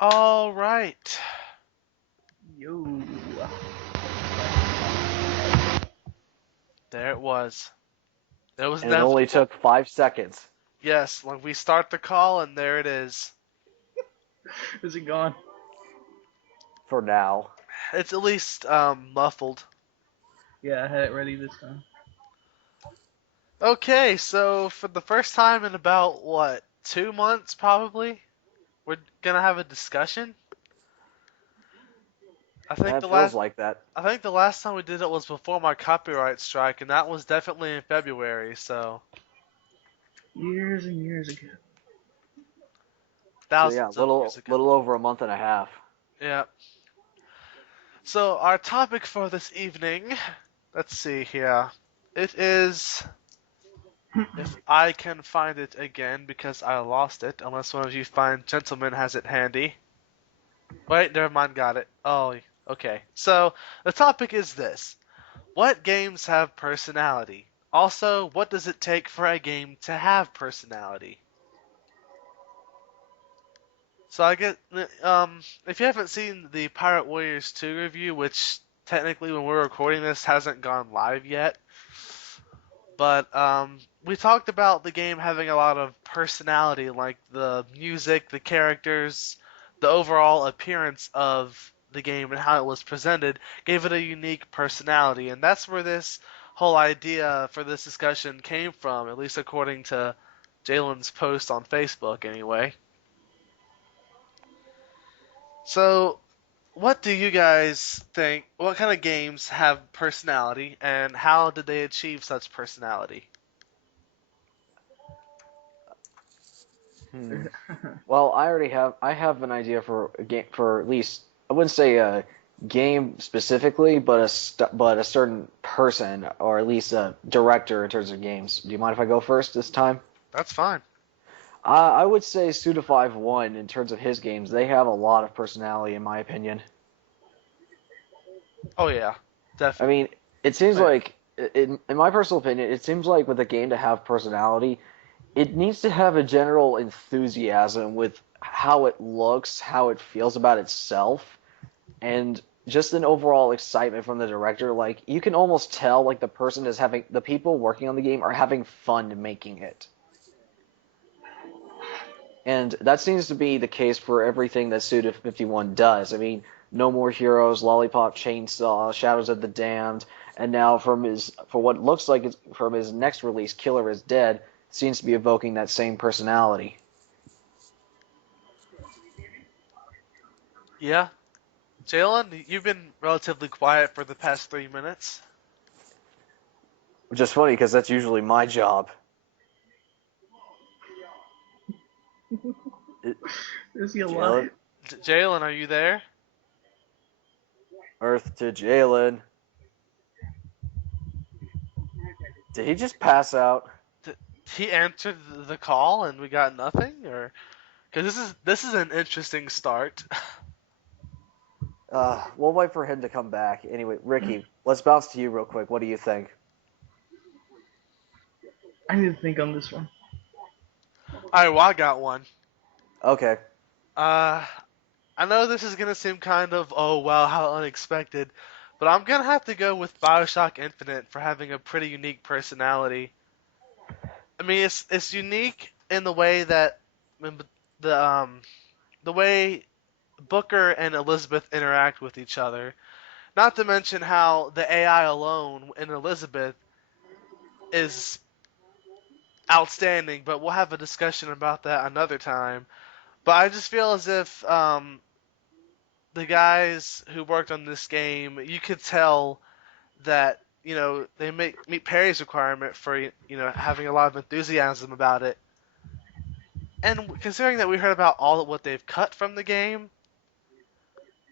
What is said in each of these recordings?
All right. Yo. There it was. It was And it only inevitable. took 5 seconds Yes, like we start the call and there it is. Is it gone? for now. It's at least muffled. Yeah, I had it ready this time. Okay, so for the first time in about what, 2 months probably, we're gonna have a discussion. I think That the feels last like that. I think the last time we did it was before my copyright strike, and that was definitely in February. So Years and years ago. So yeah, thousands of years ago. little over a month and a half. Yeah. So our topic for this evening, let's see here. It is, if I can find it again because I lost it, unless one of you fine gentlemen has it handy. Wait, never mind, got it. Oh, okay. So the topic is this: what games have personality? Also, what does it take for a game to have personality? So I get, if you haven't seen the Pirate Warriors 2 review, which technically when we're recording this hasn't gone live yet, but we talked about the game having a lot of personality, like the music, the characters, the overall appearance of the game and how it was presented gave it a unique personality, and that's where this whole idea for this discussion came from, at least according to Jalen's post on Facebook, anyway. So, what do you guys think? What kind of games have personality, and how did they achieve such personality? Hmm. Well, I have an idea for a game for at least I wouldn't say a game specifically, but but a certain person or at least a director in terms of games. Do you mind if I go first this time? That's fine. I would say Suda51 in terms of his games. They have a lot of personality in my opinion. Oh yeah, I definitely. mean, it seems Oh yeah. like in my personal opinion, it seems like with a game to have personality, it needs to have a general enthusiasm with how it looks, how it feels about itself, and just an overall excitement from the director. Like you can almost tell like the people working on the game are having fun making it. And that seems to be the case for everything that Suda 51 does. I mean, No More Heroes, Lollipop Chainsaw, Shadows of the Damned, and now for what looks like it's from his next release, Killer is Dead, seems to be evoking that same personality. Yeah. Jalen, you've been relatively quiet for the past 3 minutes. Which is funny because that's usually my job. It, Is he Jalen, alive? Jalen, are you there? Earth to Jalen. Did he just pass out? Did he answered the call and we got nothing, or because this is an interesting start. We'll wait for him to come back. Anyway, Ricky, let's bounce to you real quick. What do you think? I need to think on this one. All right, well I got one. Okay. Uh, I know this is gonna seem kind of, oh wow, how unexpected, but I'm gonna have to go with BioShock Infinite for having a pretty unique personality. I mean, it's unique in the way that the um the way Booker and Elizabeth interact with each other. Not to mention how the AI alone in Elizabeth is outstanding, but we'll have a discussion about that another time. But I just feel as if the guys who worked on this game, you could tell that they meet Perry's requirement for having a lot of enthusiasm about it. And considering that we heard about all of what they've cut from the game,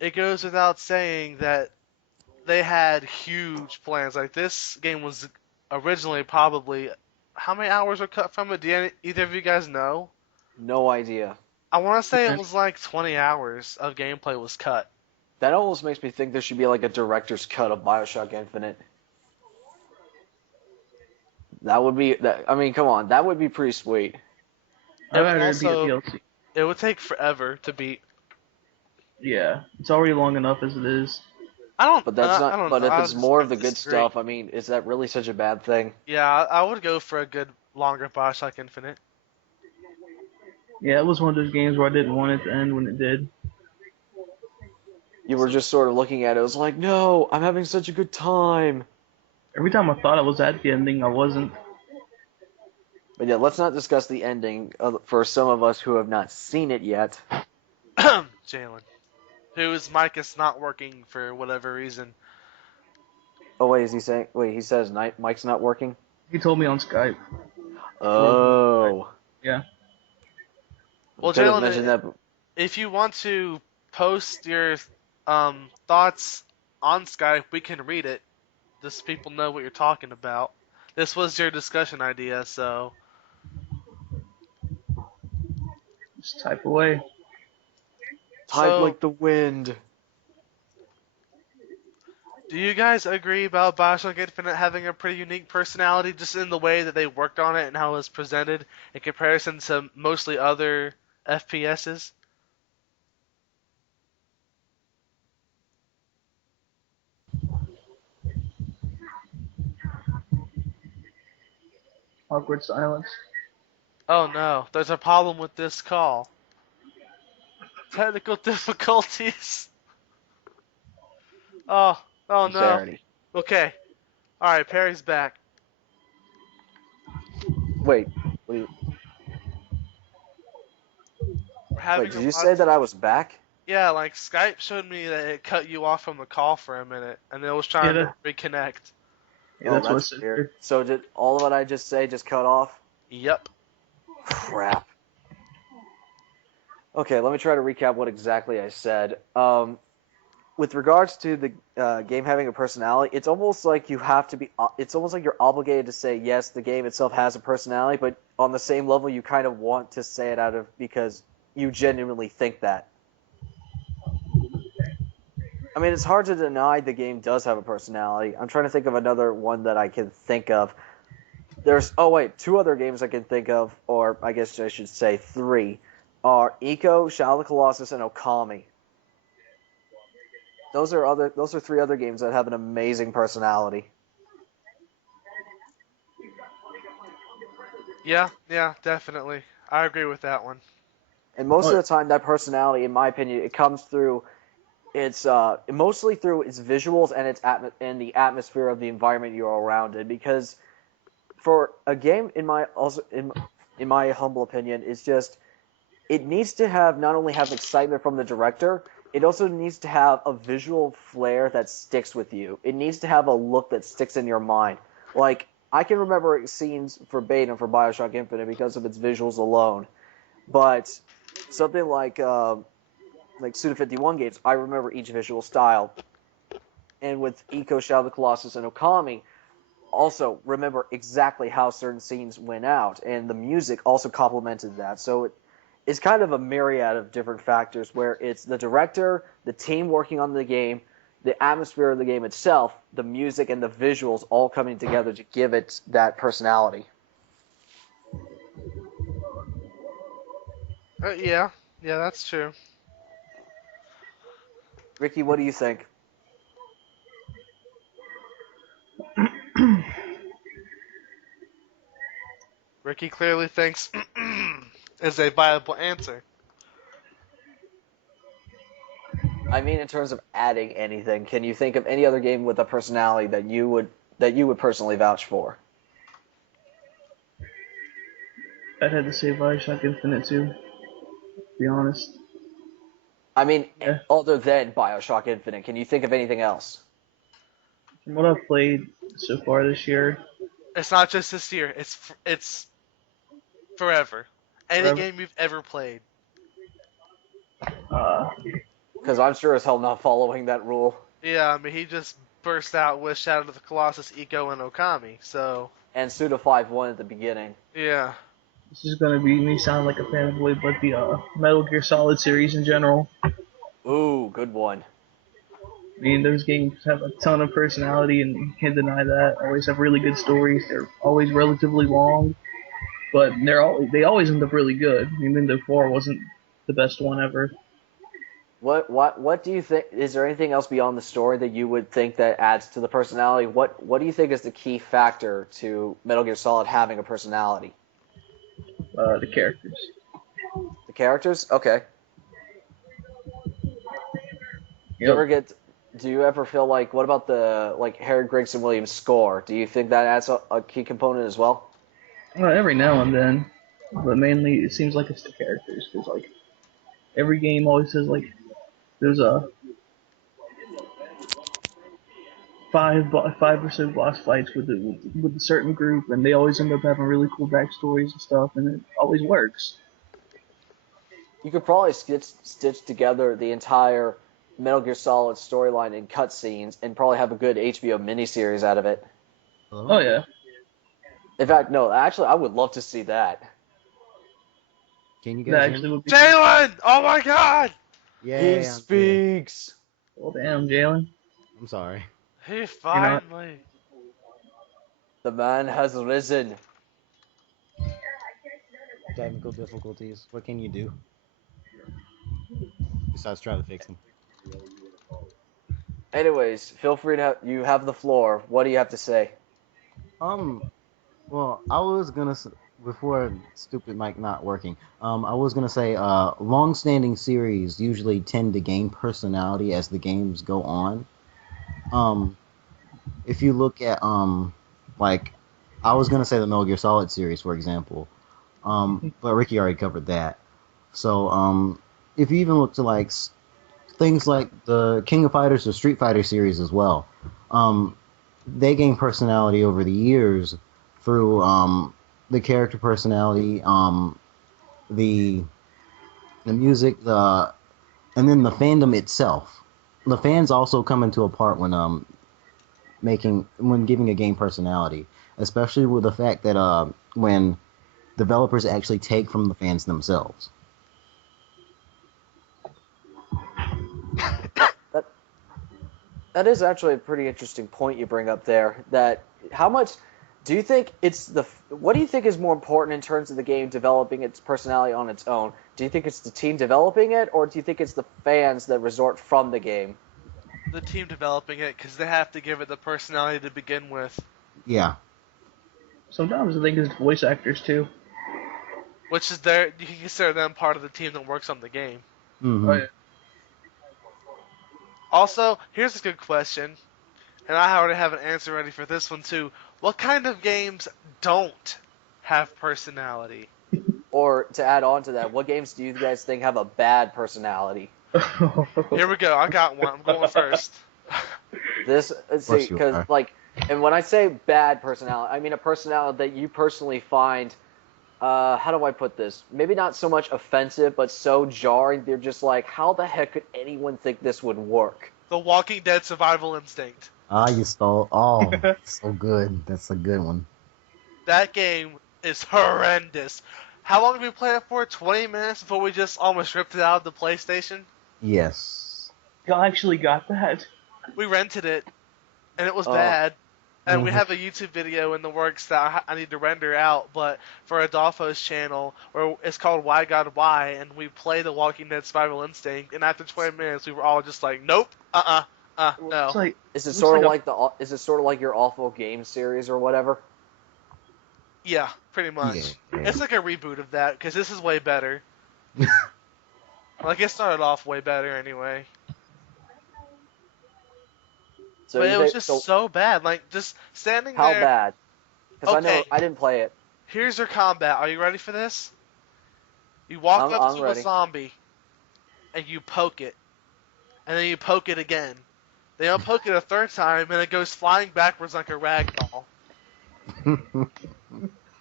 it goes without saying that they had huge plans. Like this game was originally probably, how many hours were cut from it? Do either of you guys know? No idea. I want to say it was like 20 hours of gameplay was cut. That almost makes me think there should be like a director's cut of Bioshock Infinite. That would be that. I mean, come on, that would be pretty sweet. It I'd would rather it be a also DLC. it would take forever to beat. Yeah, it's already long enough as it is. But that's I not. don't But know. if I it's just more of might the good disagree. stuff, I mean, is that really such a bad thing? Yeah, I would go for a good longer Bioshock Infinite. Yeah, it was one of those games where I didn't want it to end when it did. You were So, just sort of looking at it. It was like, no, I'm having such a good time. Every time I thought I was at the ending, I wasn't. But yeah, let's not discuss the ending for some of us who have not seen it yet. Jalen, whose mic is not working for whatever reason. Oh wait, is he saying? Wait, he says Mike's not working. He told me on Skype. Oh, Yeah. you Well, could have Jalen, mentioned that. if you want to post your thoughts on Skype, we can read it. Just people know what you're talking about. This was your discussion idea, so Just type away. Type so like the wind. do you guys agree about Bioshock Infinite having a pretty unique personality just in the way that they worked on it and how it was presented in comparison to mostly other FPSs? Awkward silence. Oh no, there's a problem with this call. Technical difficulties. Oh, oh no. Sincerity. Okay. Alright, Perry's back. Wait, what do you, We're having wait. a Did you lot. say that I was back? Yeah, like Skype showed me that it cut you off from the call for a minute, and it was Yeah, trying to reconnect. yeah, Oh, that's what it that's said weird. here. So did all of what I just say just cut off? Yep. Crap. Okay, let me try to recap what exactly I said. With regards to the game having a personality, it's almost like you have to be. It's almost like you're obligated to say yes, the game itself has a personality, but on the same level, you kind of want to say it out of because you genuinely think that. I mean, it's hard to deny the game does have a personality. I'm trying to think of another one that I can think of. There's two other games I can think of, or I guess I should say three, are Eco, Shadow of the Colossus, and Okami. Those are three other games that have an amazing personality. Yeah, definitely. I agree with that one. And most of What? the time, that personality, in my opinion, it comes through its mostly through its visuals and and the atmosphere of the environment you're around in. Because for a game, in my humble opinion, it's just it needs to have not only have excitement from the director, it also needs to have a visual flair that sticks with you. It needs to have a look that sticks in your mind. Like I can remember scenes verbatim for Bioshock Infinite because of its visuals alone, but something like Suda 51 games, I remember each visual style. And with Eco, Shadow of the Colossus, and Okami, also remember exactly how certain scenes went out, and the music also complemented that. So it's kind of a myriad of different factors where it's the director, the team working on the game, the atmosphere of the game itself, the music, and the visuals all coming together to give it that personality. Yeah, that's true. Ricky, what do you think? Ricky clearly thinks is a viable answer. I mean, in terms of adding anything, can you think of any other game with a personality that you would personally vouch for? I'd have to say Bioshock Infinite too, to be honest. I mean, Yeah. other than Bioshock Infinite, can you think of anything else? From what I've played so far this year, It's not just this year. It's forever. Any forever, game you've ever played. uh, Because I'm sure as hell not following that rule. Yeah, I mean he just burst out with Shadow of the Colossus, Eco, and Okami. So And Suda 5-1 at the beginning. yeah, this is gonna be me sound like a fanboy, but the Metal Gear Solid series in general. Ooh, good one. I mean, those games have a ton of personality, and you can't deny that. Always have really good stories. They're always relatively long, but they always end up really good. I mean, Windows 4 wasn't the best one ever. What do you think? Is there anything else beyond the story that you would think that adds to the personality? What do you think is the key factor to Metal Gear Solid having a personality? The characters. The characters? Okay. Yep. Do you ever feel like, what about the, like, Harry Gregson Williams score? Do you think that adds a key component as well? Every now and then, but mainly it seems like it's the characters, because like every game always says like there's a five or so boss fights with a certain group, and they always end up having really cool backstories and stuff, and it always works. You could probably stitch together the entire Metal Gear Solid storyline in cutscenes and probably have a good HBO miniseries out of it. Hello? Oh yeah. In fact, no, actually, I would love to see that. Can you That guys hear actually me? would be. Jalen! Oh my God! Yeah, He I'm here. speaks! Well, damn, Jalen. I'm sorry. He finally. The man has risen. Technical difficulties. What can you do? Besides try to fix them. Anyways, feel free to you have the floor. What do you have to say? Well, I was gonna before stupid mic not working. I was gonna say, long-standing series usually tend to gain personality as the games go on. If you look at like, I was gonna say the Metal Gear Solid series, for example. But Ricky already covered that. So, if you even look to like things like the King of Fighters or Street Fighter series as well, they gain personality over the years through the character personality, the music, and then the fandom itself. The fans also come into a part when when giving a game personality, especially with the fact that when developers actually take from the fans themselves. That is actually a pretty interesting point you bring up there. That how much do you think what do you think is more important in terms of the game developing its personality on its own? Do you think it's the team developing it, or do you think it's the fans that resort from the game? The team developing it, because they have to give it the personality to begin with. Yeah. Sometimes I think it's voice actors too. Which is you can consider them part of the team that works on the game. Mm-hmm. Oh yeah. Also, here's a good question, and I already have an answer ready for this one too. What kind of games don't have personality? Or to add on to that, what games do you guys think have a bad personality? Here we go. I got one. I'm going first. Let's see, you because are. like, and when I say bad personality, I mean a personality that you personally find, how do I put this? Maybe not so much offensive, but so jarring. They're just like, how the heck could anyone think this would work? The Walking Dead Survival Instinct. Ah, you stole. Oh, so good. That's a good one. That game is horrendous. How long did we play it for? 20 minutes before we just almost ripped it out of the PlayStation? Yes. Y'all actually got that? We rented it, and it was Oh. bad. And we Mhm. have a YouTube video in the works that I need to render out, but for Adolfo's channel, where it's called Why God Why, and we play the Walking Dead Survival Instinct, and after 20 minutes, we were all just like, nope, no. It's like Is it looks sort of like is it sort of like your awful game series or whatever? Yeah, pretty much. Yeah. It's like a reboot of that, because this is way better. Like, it started off way better anyway. So But you it was think- just so bad. Like, just standing how there. bad? Because I know Okay. I didn't play it. Here's your combat. Are you ready for this? You walk up I'm to ready. a zombie, and you poke it. And then you poke it again. Then you'll poke it a third time, and it goes flying backwards like a rag doll.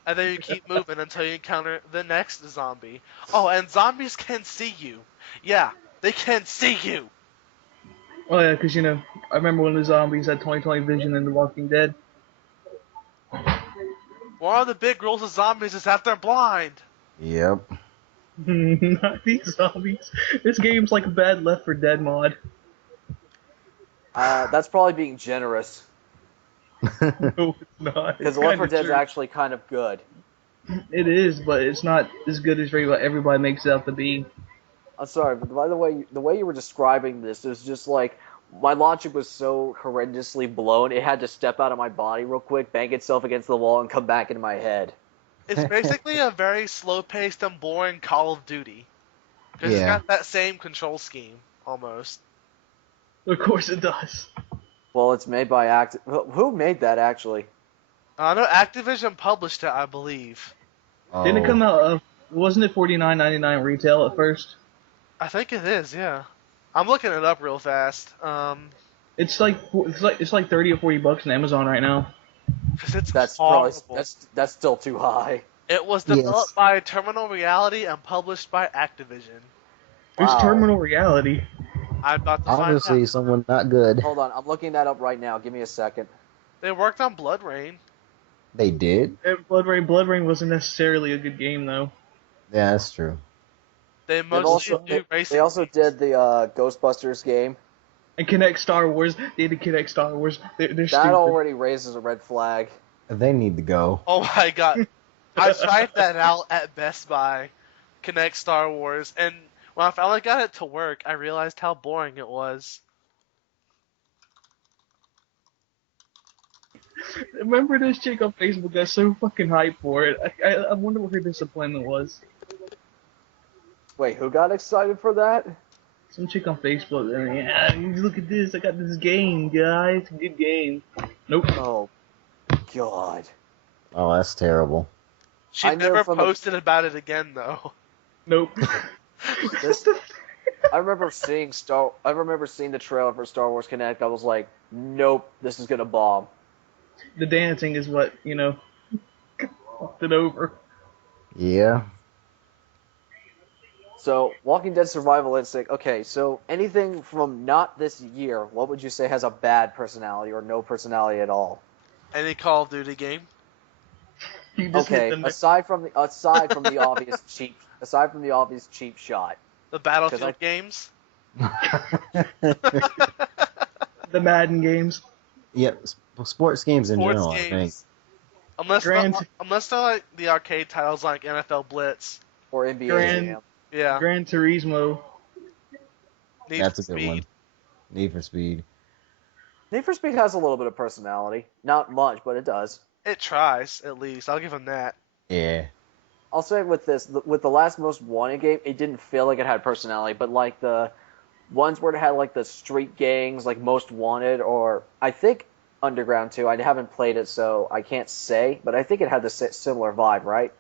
And then you keep moving until you encounter the next zombie. Oh, and zombies can see you. Yeah, they can see you. oh yeah, because I remember when the zombies had 20/20 vision in The Walking Dead. One of the big rules of zombies is that they're blind. Yep. Not these zombies. This game's like a bad Left 4 Dead mod. That's probably being generous. No, it's not. Because It's Left 4 kinda Dead's true. actually kind of good. It is, but it's not as good as everybody makes it out to be. I'm sorry, but by the way you were describing this, it was just like my logic was so horrendously blown. It had to step out of my body real quick, bang itself against the wall, and come back into my head. It's basically a very slow-paced and boring Call of Duty. Because it's Yeah. got that same control scheme, almost. Of course it does. Well, it's made by Who made that actually? I know Activision published it, I believe. Oh. Didn't it come out? Wasn't it $49.99 retail at first? I think it is, yeah. I'm looking it up real fast. It's like 30 or $40 on Amazon right now. Because it's That's horrible. probably that's still too high. It was Yes. developed by Terminal Reality and published by Activision. There's Wow. Terminal Reality. I'm about to find Obviously, out. someone not good. Hold on, I'm looking that up right now. Give me a second. They worked on Blood Rain. They did. Blood Rain wasn't necessarily a good game though. Yeah, that's true. They mostly do racing. They also did the Ghostbusters game. And Kinect Star Wars. They did Kinect Star Wars. They're That stupid. already raises a red flag. They need to go. Oh my god. I tried that out at Best Buy, Connect Star Wars, and when I finally got it to work, I realized how boring it was. Remember this chick on Facebook got so fucking hyped for it. I wonder what her disappointment was. Wait, who got excited for that? Some chick on Facebook. Yeah, look at this. I got this game, guys. It's a good game. Nope. Oh, God. Oh, that's terrible. She I know never from the- posted about it again, though. Nope. This, I remember seeing the trailer for Star Wars Connect. I was like, nope, this is gonna bomb. The dancing is what, fucked it over. Yeah. So, Walking Dead Survival Instinct. Okay, so anything from not this year, what would you say has a bad personality or no personality at all? Any Call of Duty game. You just Okay, hit the aside from the obvious cheap shot. The Battlefield 'Cause games. the Madden games. Yeah, sports games in Sports general, I think. games. Unless Grand- they're like the arcade titles like NFL Blitz. Or NBA Grand- Jam. Yeah. Gran Turismo. Need That's for a good Speed. one. Need for Speed. Need for Speed has a little bit of personality. Not much, but it does. It tries, at least. I'll give them that. Yeah. I'll say with the last Most Wanted game, it didn't feel like it had personality, but like the ones where it had like the street gangs, like Most Wanted, or I think Underground 2. I haven't played it, so I can't say, but I think it had the similar vibe, right?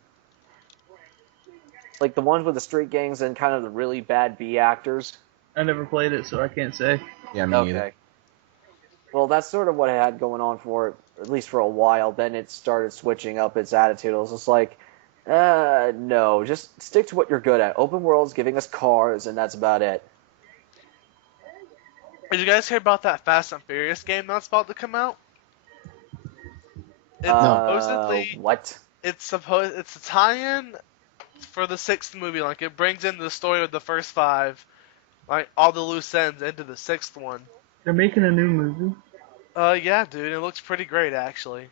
Like the ones with the street gangs and kind of the really bad B actors. I never played it, so I can't say. Yeah, me neither. Okay. Well, that's sort of what it had going on for it, at least for a while. Then it started switching up its attitude. It was just like, no, just stick to what you're good at. Open world's giving us cars, and that's about it. Did you guys hear about that Fast and Furious game that's about to come out? It's supposedly What? it's a tie-in for the 6th movie. Like it brings in the story of the first 5, like all the loose ends into the 6th one. They're making a new movie. Yeah, dude, it looks pretty great actually.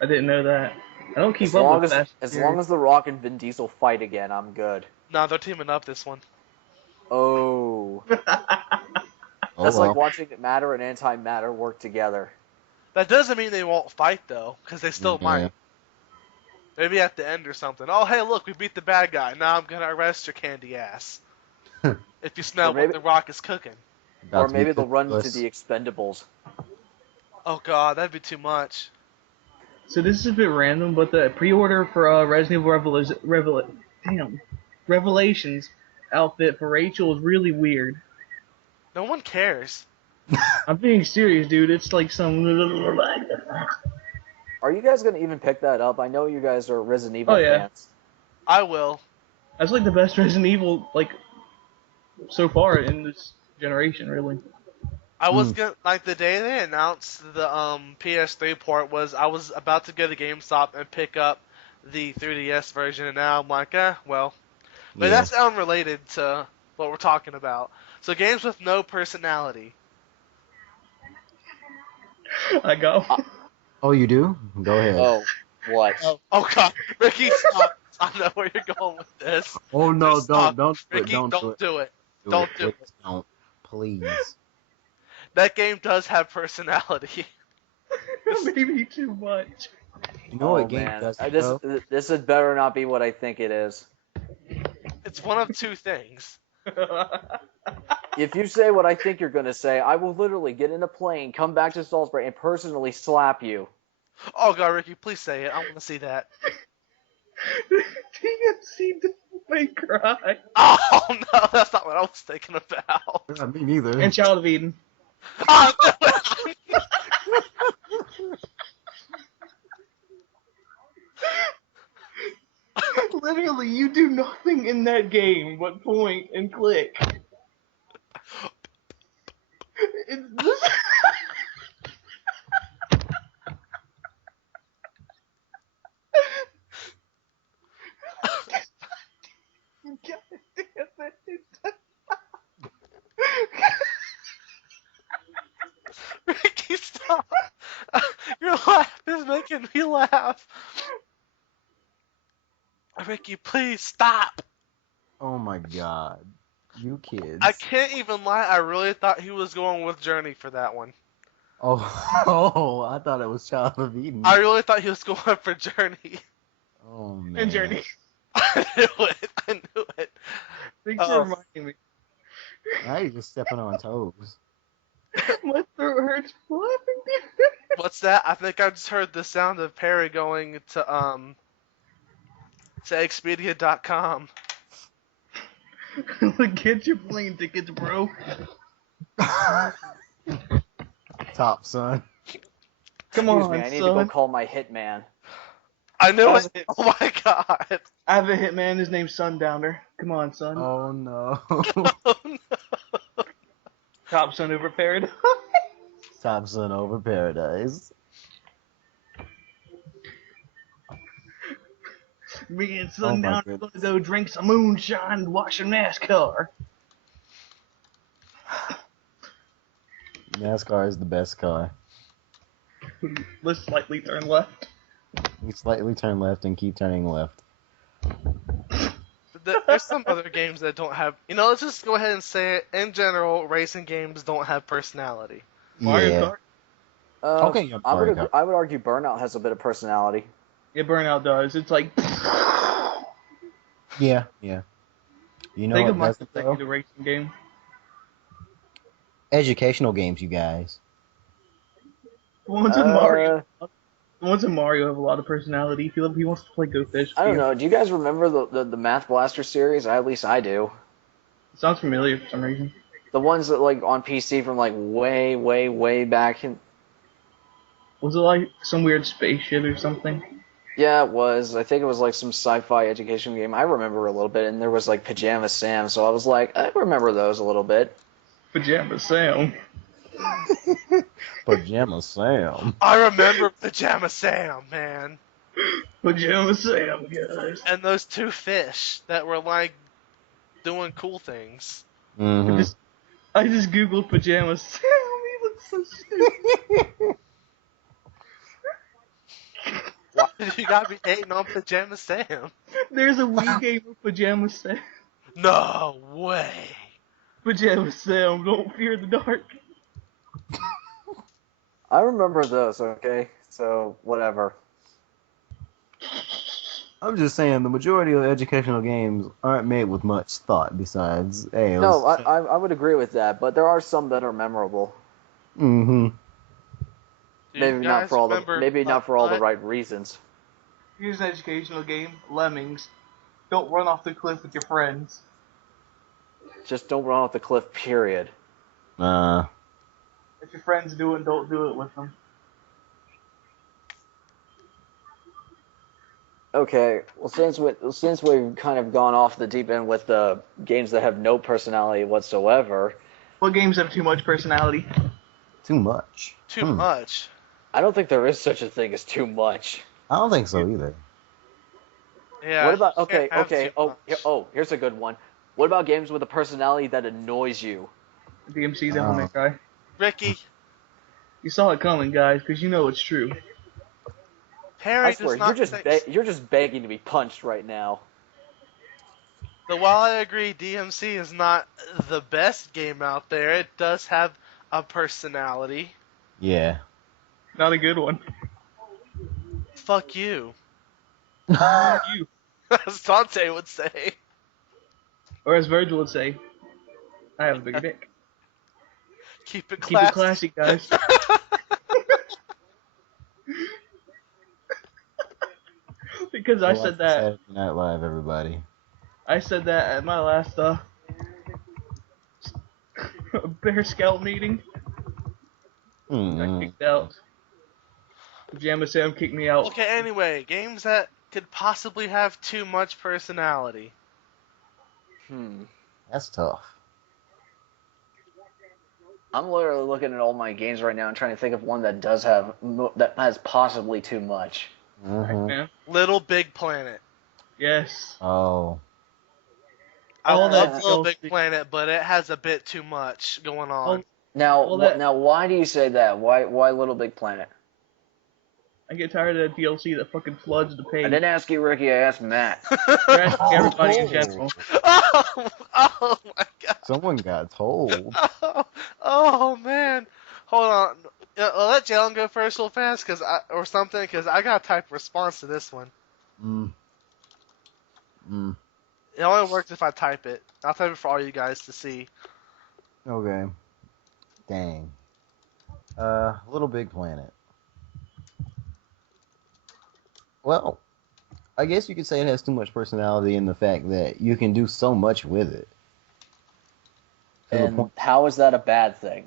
I didn't know that. I don't keep As up long with as, Fast as and long as The Rock and Vin Diesel fight again, I'm good. No, they're teaming up this one. Oh. Furious. Oh, That's well. like watching matter and antimatter work together. That doesn't mean they won't fight though, because they still Yeah. might. Maybe at the end or something. Oh, hey, look, we beat the bad guy. Now I'm gonna arrest your candy ass. If you smell Or maybe- what the Rock is cooking. About Or to be maybe they'll run Puss. into the Expendables. Oh god, that'd be too much. So this is a bit random, but the pre-order for Resident Evil Revelations outfit for Rachel is really weird. No one cares. I'm being serious, dude. It's like some. Are you guys gonna even pick that up? I know you guys are Resident Evil Oh, yeah. fans. I will. That's like the best Resident Evil so far in this generation, really. I was gonna like the day they announced the PS3 port I was about to go to GameStop and pick up the 3DS version, and now I'm like, well. But Yeah. that's unrelated to what we're talking about. So games with no personality. I go. Oh, you do? Go ahead. Oh, what? Oh god, Ricky, stop! I know where you're going with this. Oh, no, Just stop. don't do it, Ricky, don't do don't it. do it. Don't do Please don't. Please. That game does have personality. Maybe too much. You know Oh what game man, does it, this though? this had better not be what I think it is. It's one of two things. If you say what I think you're gonna say, I will literally get in a plane, come back to Salisbury, and personally slap you. Oh god, Ricky, please say it. I want to see that. TMC Devil May Cry. Oh no, that's not what I was thinking about. Yeah, me neither. And Child of Eden. Oh, no. Literally, you do nothing in that game but point and click. This... God damn it. Ricky, stop. Your laugh is making me laugh. Ricky, please stop. Oh my god. You kids. I can't even lie. I really thought he was going with Journey for that one. Oh, I thought it was Child of Eden. I really thought he was going for Journey. Oh man. And Journey. I knew it. I knew it. Thanks for reminding me. Now you're just stepping on toes. My throat hurts laughing. What's that? I think I just heard the sound of Perry going to Expedia.com. Get your plane tickets, bro. Top, son. Come Excuse on, me, I need to son. go call my hitman. I knew That's it. it. Oh my god. I have a hitman. His name's Sundowner. Come on, son. Oh no. Oh no. Top son over Paradise. Top son over paradise. Me and Oh my Sundowner are goodness. gonna go drink some moonshine and watch a NASCAR. NASCAR is the best car. Let's slightly turn left. You slightly turn left and keep turning left. There's some other games that don't have. Let's just go ahead and say it. In general, racing games don't have personality. Mario Yeah. Kart. Okay, yeah, I Mario would Kart. I would argue Burnout has a bit of personality. Yeah, Burnout does. It's like Yeah. You know think of what my does it, though? consecutive racing game. Educational games, you guys. The ones in Mario. Uh, The ones in Mario have a lot of personality. He wants to play Go Fish. I don't know. Do you guys remember the Math Blaster series? At least I do. It sounds familiar for some reason. The ones that like on PC from like way back in. Was it like some weird space shit or something? Yeah, it was. I think it was like some sci-fi education game. I remember a little bit, and there was like Pajama Sam, so I was like, I remember those a little bit. Pajama Sam. Pajama Sam. I remember Pajama Sam, man. Pajama Sam, guys. And those two fish that were like doing cool things. Mm-hmm. I just googled Pajama Sam. He looks so stupid. Why did you gotta be hating on Pajama Sam? There's a Wii game of Pajama Sam. No way. Pajama Sam, don't fear the dark. I remember those. Okay, so whatever. I'm just saying, the majority of educational games aren't made with much thought besides, hey, No, I would agree with that, but there are some that are memorable. Mm-hmm. Do you Maybe not guys for all the remember not for all the Putt-Putt? right reasons. Here's an educational game. Lemmings. Don't run off the cliff with your friends. Just don't run off the cliff. Period. If your friends do it, don't do it with them. Okay, well since we've kind of gone off the deep end with the games that have no personality whatsoever, What games have too much personality? Too much. Too much. I don't think there is such a thing as too much. I don't think so either. Yeah. What about you can't have okay? too much. Here's a good one. What about games with a personality that annoys you? DMC Devil May Cry. Ricky, You saw it coming, guys, because you know it's true. Perry I swear, does not say. you're just begging to be punched right now. But while I agree DMC is not the best game out there, it does have a personality. Yeah. Not a good one. Fuck you. You. As Dante would say. Or as Virgil would say, I have a bigger dick. Keep it Keep it classy. classy, guys. Because I said that. Saturday Night Live, everybody. I said that at my last Bear Scout meeting. Got Mm. kicked out. Pajama Sam kicked me out. Okay, anyway, games that could possibly have too much personality. That's tough. I'm literally looking at all my games right now and trying to think of one that does have that has possibly too much. Mm-hmm. Man. Little Big Planet. Yes. Oh. I All love that Little DLC. Big Planet, but it has a bit too much going on. Now, Well, that- now, why do you say that? Why Little Big Planet? I get tired of that DLC that fucking floods the I page. didn't ask you, Ricky. I asked Matt. You're asking everybody in general. Oh my god. Someone got told. Oh man. Hold on. I'll let Jalen go first real fast, because I gotta type response to this one. It only works if I type it. I'll type it for all you guys to see. Okay. Dang. Little Big Planet. Well, I guess you could say it has too much personality in the fact that you can do so much with it. To the And point, how is that a bad thing?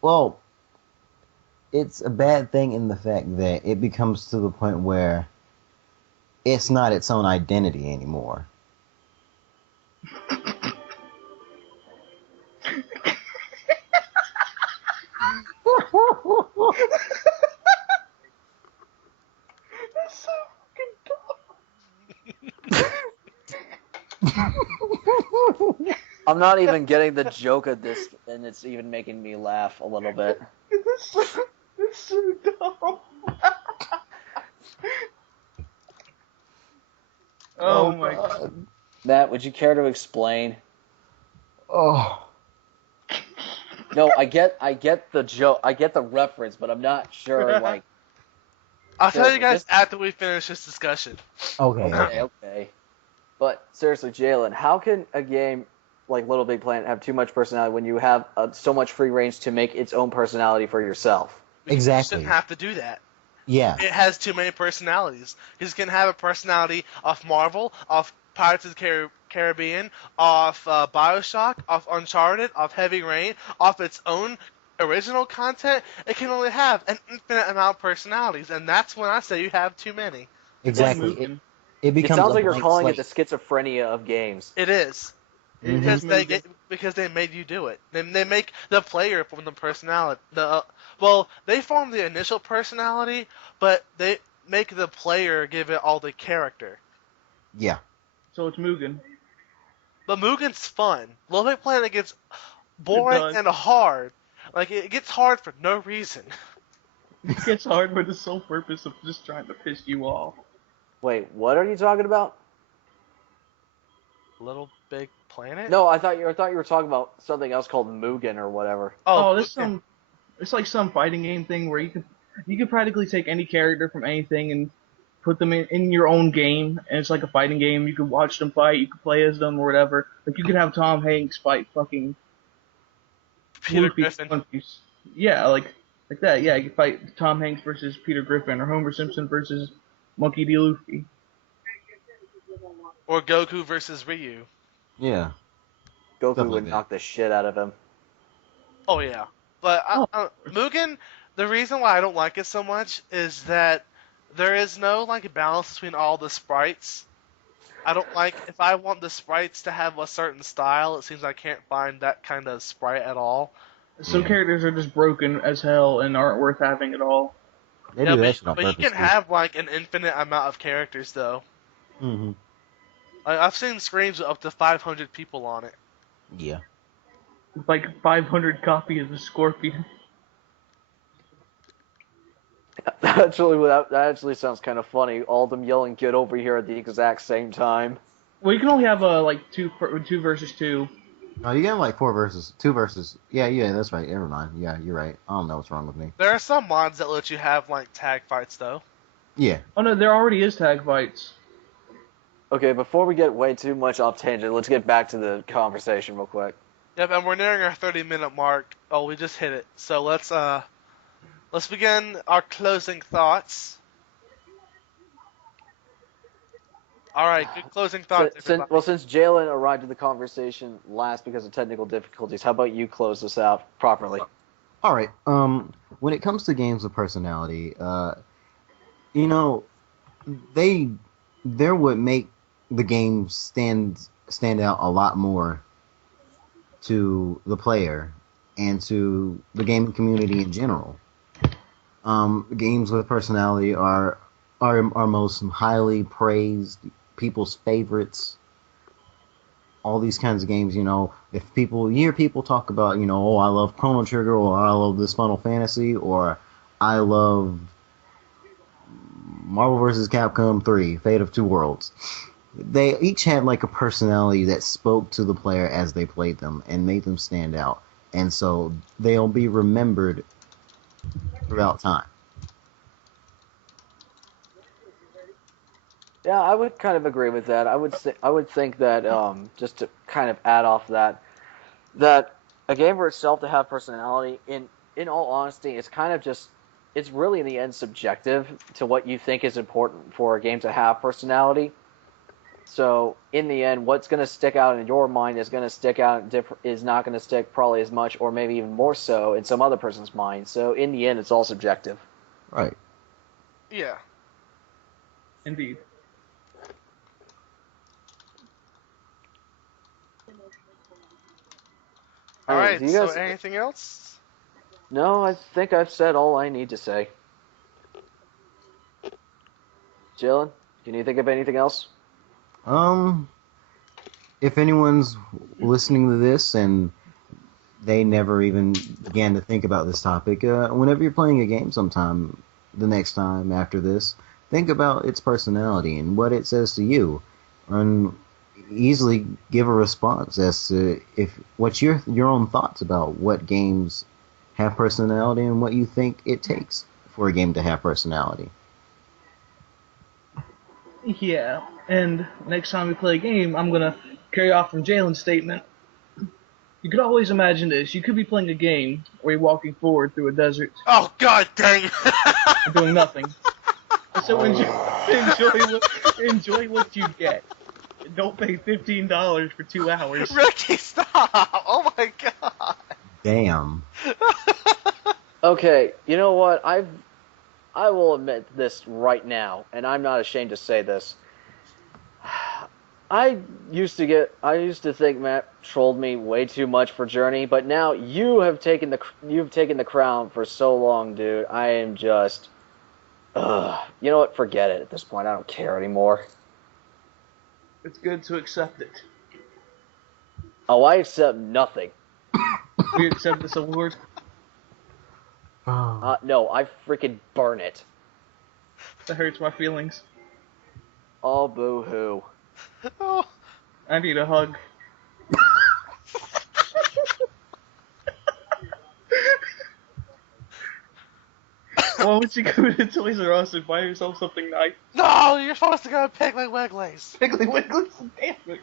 well, it's a bad thing in the fact that it becomes to the point where it's not its own identity anymore. That's so I'm not even getting the joke of this, and it's even making me laugh a little bit. That's so dumb. Oh my god. Matt, would you care to explain? Oh. No, I get the joke, I get the reference, but I'm not sure. Like, I'll tell you guys Just- after we finish this discussion. okay, okay. But seriously, Jalen, how can a game like Little Big Planet have too much personality when you have so much free range to make its own personality for yourself? Exactly. You shouldn't have to do that. Yeah. It has too many personalities. He's gonna have a personality of Marvel, of Pirates of the Caribbean, of Bioshock, of Uncharted, of Heavy Rain, of its own original content. It can only have an infinite amount of personalities, and that's when I say you have too many. Exactly. Mugen. It It becomes sounds a like you're blank calling slate. it the schizophrenia of games. It is. It Because is Mugen. because they made you do it. They make the player form the personality. They form the initial personality, but they make the player give it all the character. Yeah. So it's Mugen. But Mugen's fun. Little Big Planet gets It boring does. and hard. Like, it gets hard for no reason. It gets hard for the sole purpose of just trying to piss you off. Wait, what are you talking about? Little Big Planet? No, I thought you were talking about something else called Mugen or whatever. Oh, this Mugen. it's like some fighting game thing where you could practically take any character from anything and put them in your own game, and it's like a fighting game. You could watch them fight, you could play as them or whatever. Like you could have Tom Hanks fight fucking Peter Luffy Griffin. in One Piece. Yeah, like that. Yeah, you could fight Tom Hanks versus Peter Griffin or Homer Simpson versus Monkey D. Luffy. Or Goku versus Ryu. Yeah. Goku Stuff like would that. knock the shit out of him. Oh, yeah. But Mugen, the reason why I don't like it so much is that there is no like balance between all the sprites. I don't like, if I want the sprites to have a certain style, it seems I can't find that kind of sprite at all. Some Yeah. characters are just broken as hell and aren't worth having at all. They Yeah, do that shit on but you purpose. can have like an infinite amount of characters though. Mm-hmm. Like, I've seen screens with up to 500 people on it. Yeah. With like 500 copies of Scorpion. Actually, that actually sounds kind of funny. All of them yelling "Get over here" at the exact same time. Well, you can only have like two versus two. No, you get like two versus. Yeah, that's right. Never mind. Yeah, you're right. I don't know what's wrong with me. There are some mods that let you have like tag fights though. Yeah. Oh no, there already is tag fights. Okay, before we get way too much off tangent, let's get back to the conversation real quick. Yep, and we're nearing our 30-minute mark. Oh, we just hit it. So let's begin our closing thoughts. All right, good closing thoughts, everybody. Since Jalen arrived at the conversation last because of technical difficulties, how about you close this out properly? All right. When it comes to games with personality, you know, there would make the game stand out a lot more to the player and to the gaming community in general. Games with personality are our most highly praised, people's favorites. All these kinds of games, if you hear people talk about, oh, I love Chrono Trigger, or I love this Final Fantasy, or I love Marvel vs. Capcom 3, Fate of Two Worlds. They each had like a personality that spoke to the player as they played them and made them stand out. And so they'll be remembered throughout time. Yeah, I would kind of agree with that. I would think that just to kind of add off that a game for itself to have personality, in all honesty, it's really in the end subjective to what you think is important for a game to have personality. So in the end, what's going to stick out in your mind is not going to stick probably as much, or maybe even more so, in some other person's mind. So in the end, it's all subjective. Right. Yeah. Indeed. All right. Do you guys... So anything else? No, I think I've said all I need to say. Jalen, can you think of anything else? If anyone's listening to this and they never even began to think about this topic, whenever you're playing a game sometime, the next time after this, think about its personality and what it says to you, and easily give a response as to what's your own thoughts about what games have personality and what you think it takes for a game to have personality. Yeah, and next time we play a game, I'm gonna carry off from Jalen's statement. You could always imagine this. You could be playing a game where you're walking forward through a desert. Oh, god dang! And doing nothing. So enjoy what you get. Don't pay $15 for 2 hours. Ricky, stop! Oh my god! Damn. Okay, you know what? I will admit this right now, and I'm not ashamed to say this. I used to think Matt trolled me way too much for Journey, but now you've taken the crown for so long, dude. I am just, you know what? Forget it at this point. I don't care anymore. It's good to accept it. Oh, I accept nothing. We accept this award. No, I freaking burn it. That hurts my feelings. Oh, boo-hoo. Oh. I need a hug. Why don't you go to Toys R Us and buy yourself something nice? No, you're supposed to go to Piggly Wiggly's. Piggly Wiggly's? Damn it.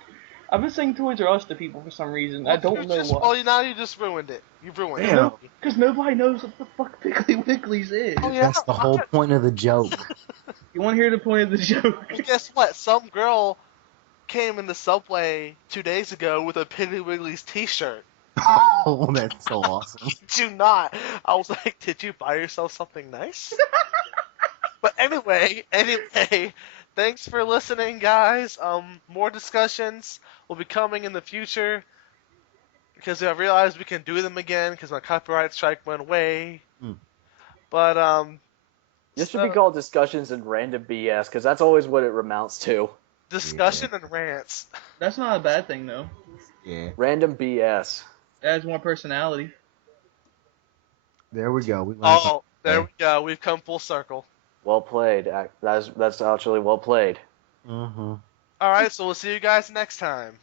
I've been saying Toys R Us to people for some reason. I don't know why. Oh, now you just ruined it. You ruined Damn. it. Because nobody knows what the fuck Piggly Wiggly's is. Oh, yeah. That's the whole point of the joke. You want to hear the point of the joke? Well, guess what? Some girl came in the subway 2 days ago with a Piggly Wiggly's t-shirt. Oh, that's so awesome. Did you not? I was like, did you buy yourself something nice? But anyway, thanks for listening, guys. More discussions will be coming in the future because I realized we can do them again because my copyright strike went away. But This should be called discussions and random BS because that's always what it amounts to. discussion and rants. That's not a bad thing, though. Yeah. Random BS. It adds more personality. There we go. Oh, there we go. We've come full circle. Well played. That's actually well played. Mm-hmm. All right, so we'll see you guys next time.